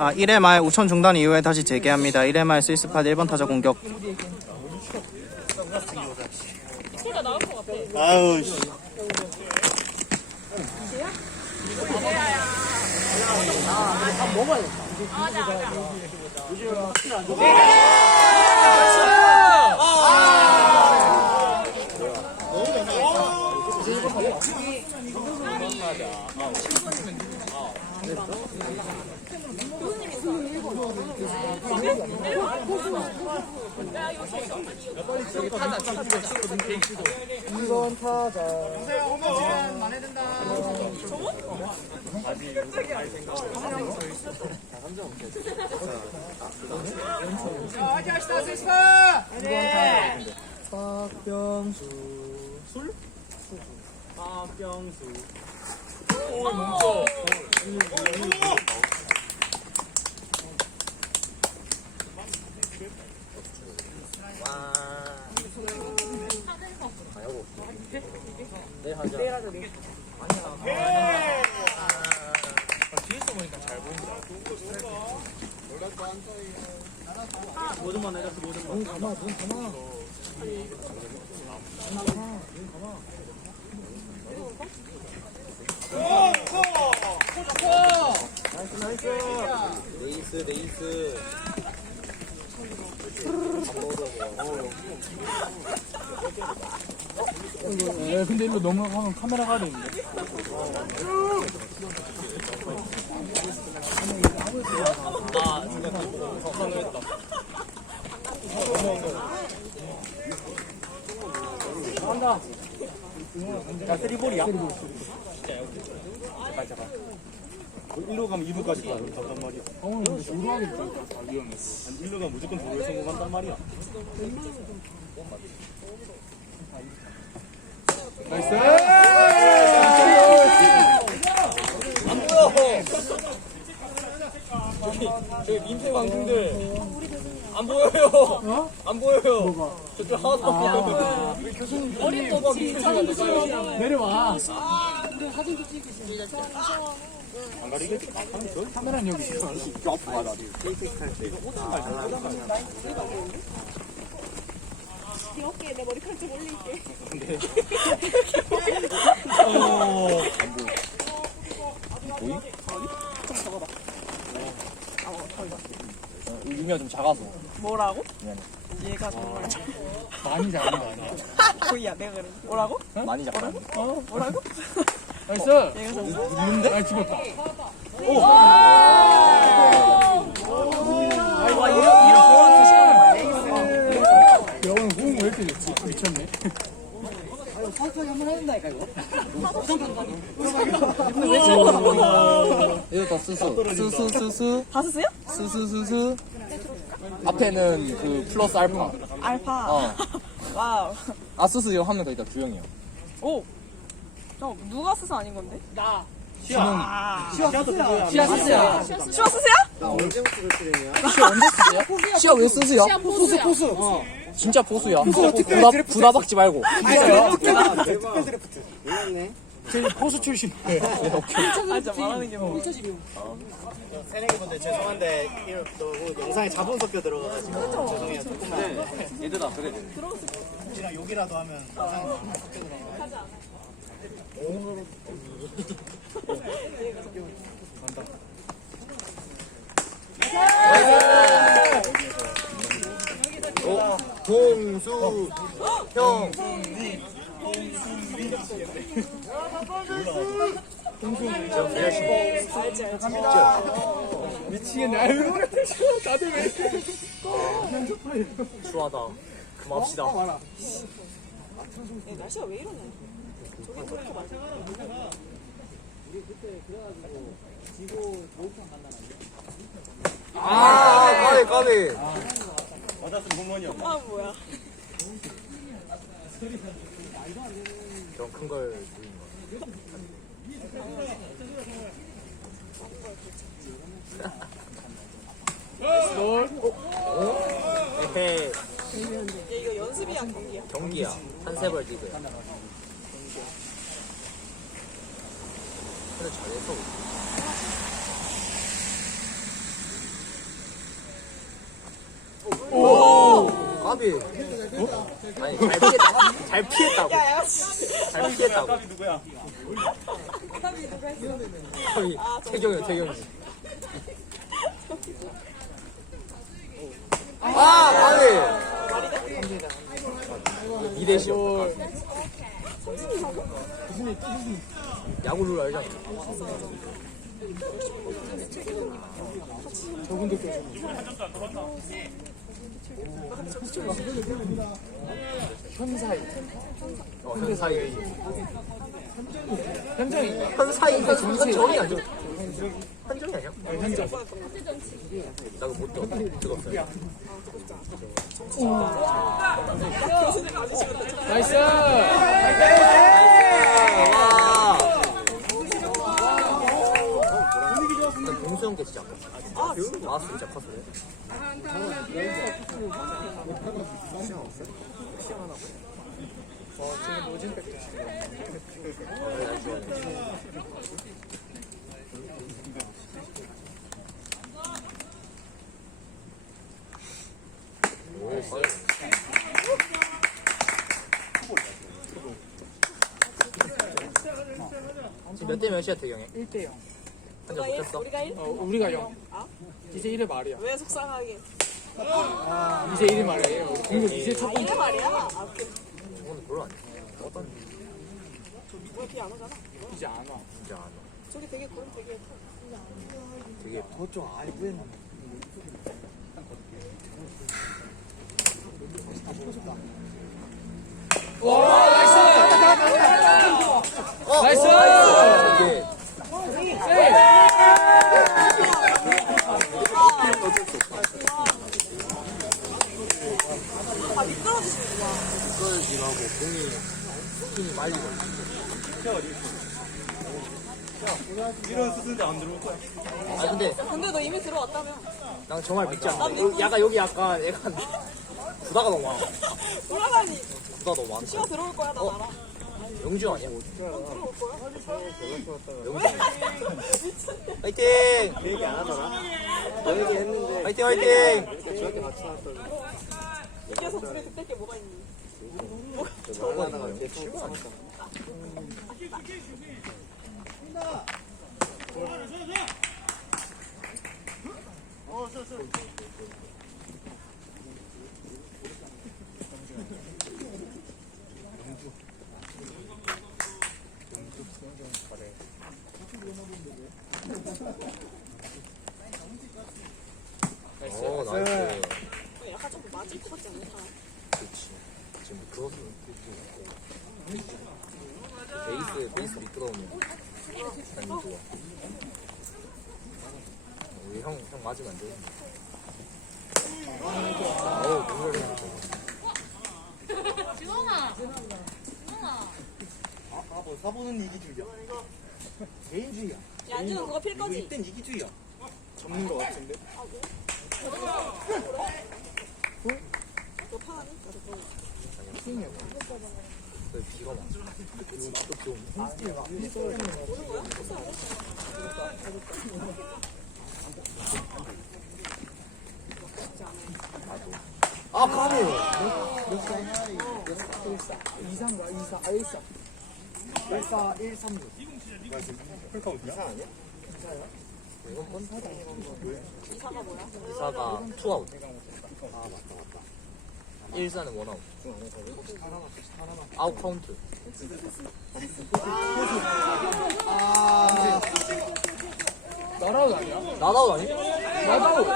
아 1회 말 우천 중단 이후에 다시 재개합니다. 1회 말 스위스팟 1번 타자 공격. 아유 씨. 이건 타자. 박병수. 술? 박병수. 오, 네 나이스 나이스 네이스 네이스 근데 일로 넘어가면 카메라 가야 되는데 아진다야 쓰리볼이야 제발 제발 1로 가면 2부까지 가 간단 말이야. 어, 근데 조로하겠다. 위험해. 1로 가면 무조건 도로에 성공한단 말이야. 나이스! 안 보여! 저기, 저기 민세 광둥들. 안 보여요! 안 보여요! 저쪽 하나도 안 보여요. 우리 교수님 어림도 없지. 내려와. 사진도 찍으시 아. 카메라는 여기 있어. 귀엽게 내 머리카락 좀 올릴게. 유미가 좀 작아서. 뭐라고? 얘가 정말 많이 작은 거 아니야? 거의야 내가 그래. 뭐라고? 많이 작아. 어 뭐라고? 나이스. 얘가 정 있는데? 아, 집었다. 와 이런 이런 거 조심하는 거야. 야, 오늘 호응 왜 이렇게 됐지? 미쳤네. 이거 다 수수. 수수 수수. 바스스요? 수수 수수. 앞에는 그 플러스 알파. 알파. 어. 와우. 아 수수 이거 한명 더 있다. 주영이요. 오. 저 누가 스스 아닌 건데? 나. 시야 아. 시야도 누구야? 시야 수수야. 슈아 스스야? 시야 언제 수수야? 시야 왜 수수야? 포수 포수. 진짜 포수야. 부다 부다 박지 말고. 특별 드래프트 제 포수 출신. 아 진짜 말하는 게 뭐. 새내기분들 죄송한데 이거 또 영상에 자본 섞여 들어가가지고 조금만 얘들아 그래. 혹시나 욕이라도 하면 자본 섞여 들어가 동수 형. 미치겠네. 아유, 다들 왜 이렇게. 추하다. 그만합시다. 야, 날씨가 왜 이러냐? 저기 그렇게 맞아. 아 까비 까비. 홈런이야 아 뭐야? 그런 큰걸 에헤. 이거 연습이야 경기야. 경기야. 한세벌 리그. 그래 잘했어. 오! 까비. 아니 잘 피했다. 잘 피했다고. 야, 잘 피했다고. 까비 누구야? 까비 누가 했어? 아니, 아, 재경이, 재경이. 아 바위 이대시요 야구 룰 알잖아 저분들 거 현사이 어 현사이 현정이 현사이가 현정이 아니야 현정이 아니야? 현정 나도 못 들어 들었어요 나이스 와 봉수 형께 진짜 아 나왔어 진짜 컸어 지금 몇 대 몇이야 대경이? 1대 0 한점 못했어? 우리가 1? 어, 우리가 0 이제 1의 말이야 왜 속상하게? 이제 1의 말이에요 공격 이제 첫 번째 이게 말이야? 아, 오케이. 오늘 별로 아니야 어떤 왜 이렇게 안 오잖아? 이제 안와 진짜 안 와. 저기 되게 구름 되게 되게 나이스 이게 아 미끄러지시는구나. 미끄러지기도 하고 공이 스킨이 말리고 이런 수준인데 안 들어올 거야. 아 근데 근데 너 이미 들어왔다며? 난 정말 믿지 않아 여기 약간 여기 약간 약간 부다가 너무 많아 돌아가니 부다 너무 많아 쉬어 들어올 거야 나 알아. 영주 아니야? 넌 들어올 거야? 영주 화이팅! 그 얘기 안 하더라. 그 얘기 했는데. 화이팅 화이팅! 이렇게 저렇게 같이 나왔더니. 이겨서 둘이 그때 게 뭐가 있니? 하다가 내 친구하니까. 오 나이스. 약간 좀 맞을 것 같지 않냐? 그렇지 지금 그거 베이스 베이스 미끄러우면 난 좋아 우리 형, 형 맞으면 안 돼. 어우, 공격이 아, 뭐 사보는 이기주의야. 개인주의야. 야, 안 주는 그거 필 거지? 이땐 이기주의야. 접는 거 같은데. 너 파하니? 그 비가 막. 또 좀. 아, 까비! 2상 봐 2상 아 1상 14, 1, 3, 6. 이사 아니야? 이건 건 이사가 뭐야? 이사가 투아웃. 아, 맞다, 맞다. 1사는 원아웃. 아웃 카운트. 나라웃 아니야? 나다웃 아니? 나다웃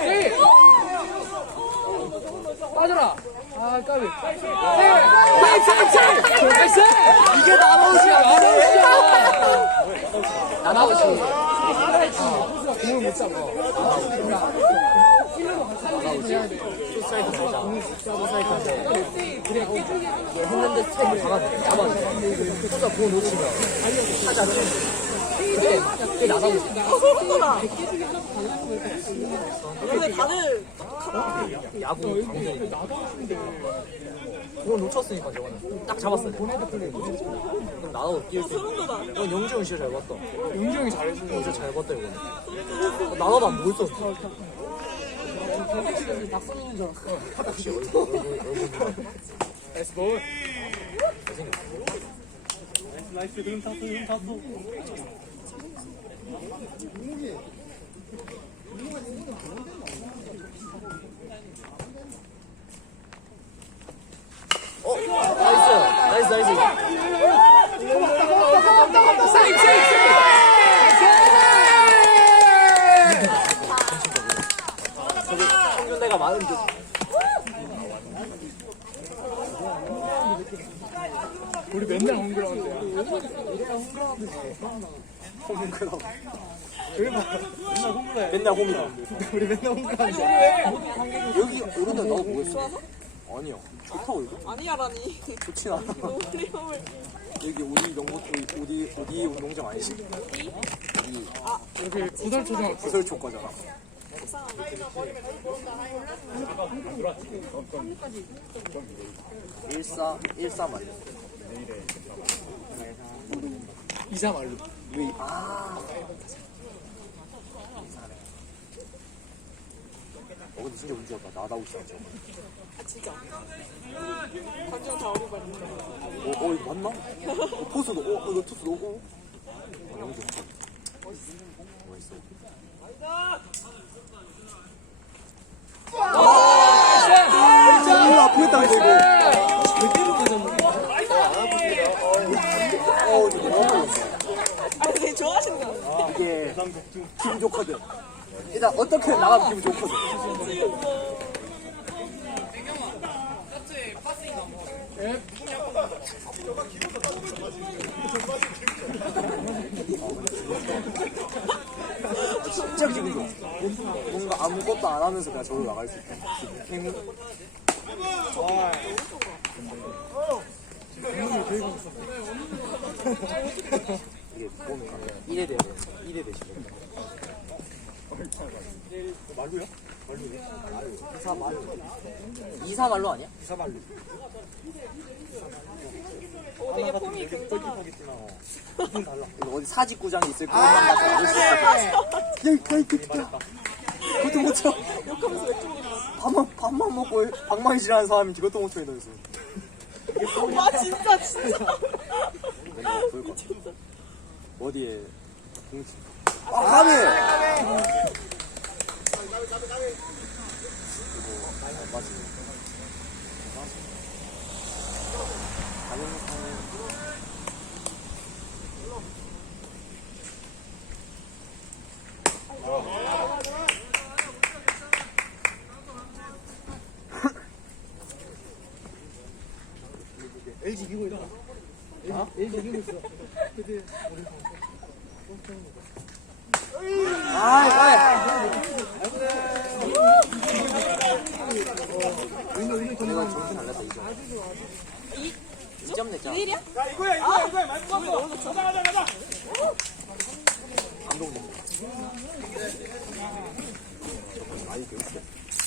세. 빠져라. 아 까비. 세세세 나이스 이게 나다웃이야! 나다웃이야. 나다웃이. 공을 못 잡아 수 사이크 살자. 수사이크인데. 그래, 했는데 스텝을 잡아, 잡아. 수사 공 놓치면. 하자. 그때, 그때 나다웃이야. 어, 소름돋아! 근데 다들 야구 방송이. 공을 놓쳤으니까 저거는. 딱 잡았어야 돼. 그럼 나다웃 뛸 때. 소름돋아. 이건 영지훈 진짜 잘 봤다. 형이 잘해줘 진짜 잘 봤다, 이거는. 나다도 안보 고 있었어. 박성민인 줄 알았어. 나이스 볼. 나이스 그럼 탔어 그럼 탔어. 나이스, 나이스, 나이스. 평균대가 많은 듯. 우리 맨날 홈그라운드야. 맨날 홈이다. 우리 맨날 홈그라운드. 여기 오른쪽 나도 보겠어. 아니요. 좋다고 이거? 아니야라니. 좋진 않아. 너무 리얼. 여기 우리 농구 우리 우리 운동장 아니지? 여기 고달초등학교. 구설촌 거잖아. 일사 일사 맞네. 이사 말로. 왜 아. 어 근데 진짜 운지 없다. 나다고 있어 저거. 진짜. 관중 다 어려버렸네. 어, 어 이거 맞나? 어, 포스도 어, 어 이거 투수 오고. 어. 멋있어. 아, 아프겠다. 어. 아, 기분 좋거든. 일단 어떻게 나가면 기분 좋거든. 진짜 기분 좋아. 뭔가 아무것도 안 하면서 그냥 저로 나갈 수 있다. 기분 이게 이래 돼야 돼. 이래 되시네. 말로요? 말로. 이사 말로. 이사 말로 아니야? 이사 말로. 오, 되게 폼이. 이거 어디 사직구장에 있을 가서 알수 있다. 야. 그 것도 못 쳐. 욕하면서 맥주 먹는 밥만, 밥만 먹고 방망이 지나는 사람이 그것도 못 되면서. 거. 와, 진짜, 진짜. 같아. 어디에 공치. 아, 가네! 이거, 안 맞지. 가는 사 감독님. 많이 배웠어